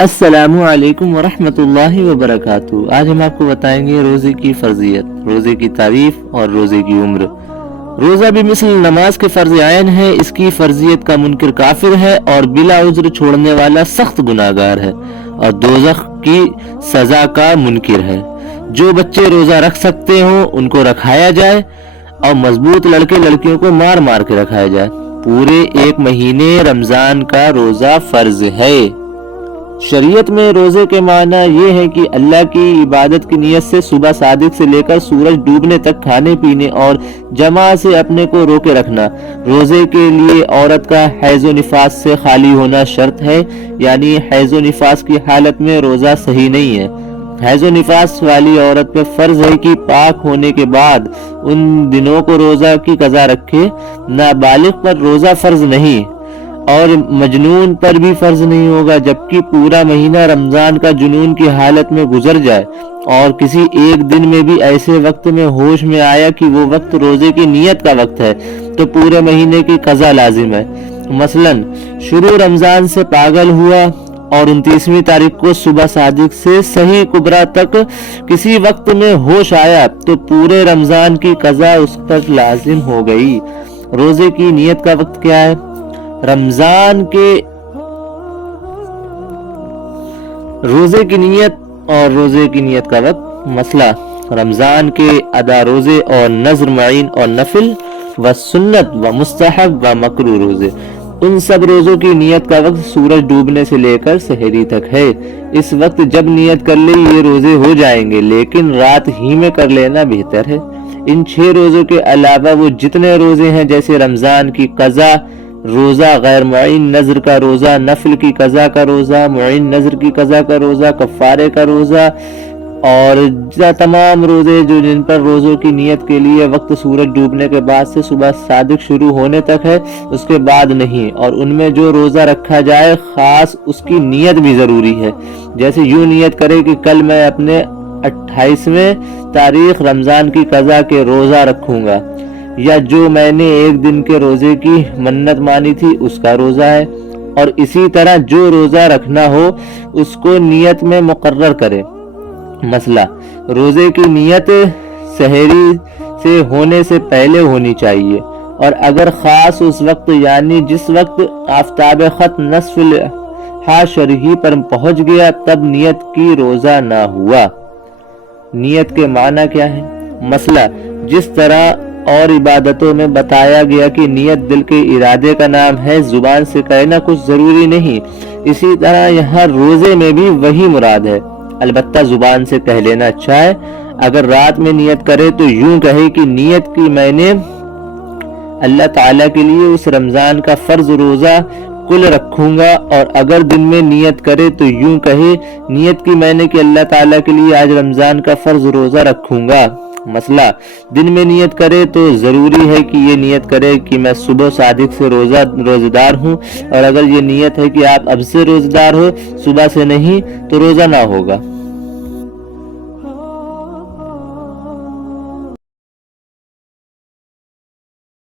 السلام علیکم ورحمۃ اللہ وبرکاتہ۔ آج ہم آپ کو بتائیں گے روزے کی فرضیت، روزے کی تعریف اور روزے کی عمر۔ روزہ بھی مثل نماز کے فرض عین ہے، اس کی فرضیت کا منکر کافر ہے اور بلا عذر چھوڑنے والا سخت گناہگار ہے اور دوزخ کی سزا کا منکر ہے۔ جو بچے روزہ رکھ سکتے ہوں ان کو رکھایا جائے اور مضبوط لڑکے لڑکیوں کو مار مار کے رکھایا جائے۔ پورے ایک مہینے رمضان کا روزہ فرض ہے۔ شریعت میں روزے کے معنی یہ ہے کہ اللہ کی عبادت کی نیت سے صبح صادق سے لے کر سورج ڈوبنے تک کھانے پینے اور جماع سے اپنے کو روکے رکھنا۔ روزے کے لیے عورت کا حیض و نفاس سے خالی ہونا شرط ہے، یعنی حیض و نفاس کی حالت میں روزہ صحیح نہیں ہے۔ حیض و نفاس والی عورت پہ فرض ہے کہ پاک ہونے کے بعد ان دنوں کو روزہ کی قضا رکھے۔ نابالغ پر روزہ فرض نہیں اور مجنون پر بھی فرض نہیں ہوگا، جبکہ پورا مہینہ رمضان کا جنون کی حالت میں گزر جائے اور کسی ایک دن میں بھی ایسے وقت میں ہوش میں آیا کہ وہ وقت روزے کی نیت کا وقت ہے تو پورے مہینے کی قضا لازم ہے۔ مثلا شروع رمضان سے پاگل ہوا اور 29ویں تاریخ کو صبح صادق سے سحی کبریٰ تک کسی وقت میں ہوش آیا تو پورے رمضان کی قضا اس پر لازم ہو گئی۔ روزے کی نیت کا وقت کیا ہے؟ روزے کی نیت اور روزے کی نیت کا وقت۔ مسئلہ رمضان کے ادا روزے اور نذر معین اور نفل و سنت و مستحب و مکروہ روزے، ان سب روزوں کی نیت کا وقت سورج ڈوبنے سے لے کر سحری تک ہے۔ اس وقت جب نیت کر لے یہ روزے ہو جائیں گے، لیکن رات ہی میں کر لینا بہتر ہے۔ ان 6 روزوں کے علاوہ وہ جتنے روزے ہیں جیسے رمضان کی قضا روزہ، غیر معین نذر کا روزہ، نفل کی قضا کا روزہ، معین نذر کی قضا کا روزہ، کفارے کا روزہ اور تمام روزے جو جن پر روزوں کی نیت کے لیے وقت سورج ڈوبنے کے بعد سے صبح صادق شروع ہونے تک ہے، اس کے بعد نہیں۔ اور ان میں جو روزہ رکھا جائے خاص اس کی نیت بھی ضروری ہے، جیسے یوں نیت کرے کہ کل میں اپنے 28ویں تاریخ رمضان کی قضا کے روزہ رکھوں گا، یا جو میں نے ایک دن کے روزے کی منت مانی تھی اس کا روزہ ہے۔ اور اسی طرح جو روزہ رکھنا ہو اس کو نیت میں مقرر کرے۔ مسئلہ روزے کی نیت سحری سے ہونے سے پہلے ہونی چاہیے، اور اگر خاص اس وقت یعنی جس وقت آفتاب خط نصف لحا شرحی پر پہنچ گیا تب نیت کی روزہ نہ ہوا۔ نیت کے معنی کیا ہے؟ مسئلہ جس طرح اور عبادتوں میں بتایا گیا کہ نیت دل کے ارادے کا نام ہے، زبان سے کہنا کچھ ضروری نہیں، اسی طرح یہاں روزے میں بھی وہی مراد ہے، البتہ زبان سے کہہ لینا اچھا ہے۔ اگر رات میں نیت کرے تو یوں کہے کہ نیت کی میں نے اللہ تعالیٰ کے لیے اس رمضان کا فرض روزہ کل رکھوں گا، اور اگر دن میں نیت کرے تو یوں کہے نیت کی میں نے کہ اللہ تعالیٰ کے لیے آج رمضان کا فرض روزہ رکھوں گا۔ مسئلہ دن میں نیت کرے تو ضروری ہے کہ یہ نیت کرے کہ میں صبح صادق سے روزہ دار ہوں، اور اگر یہ نیت ہے کہ آپ اب سے روزہ دار ہو صبح سے نہیں تو روزہ نہ ہوگا۔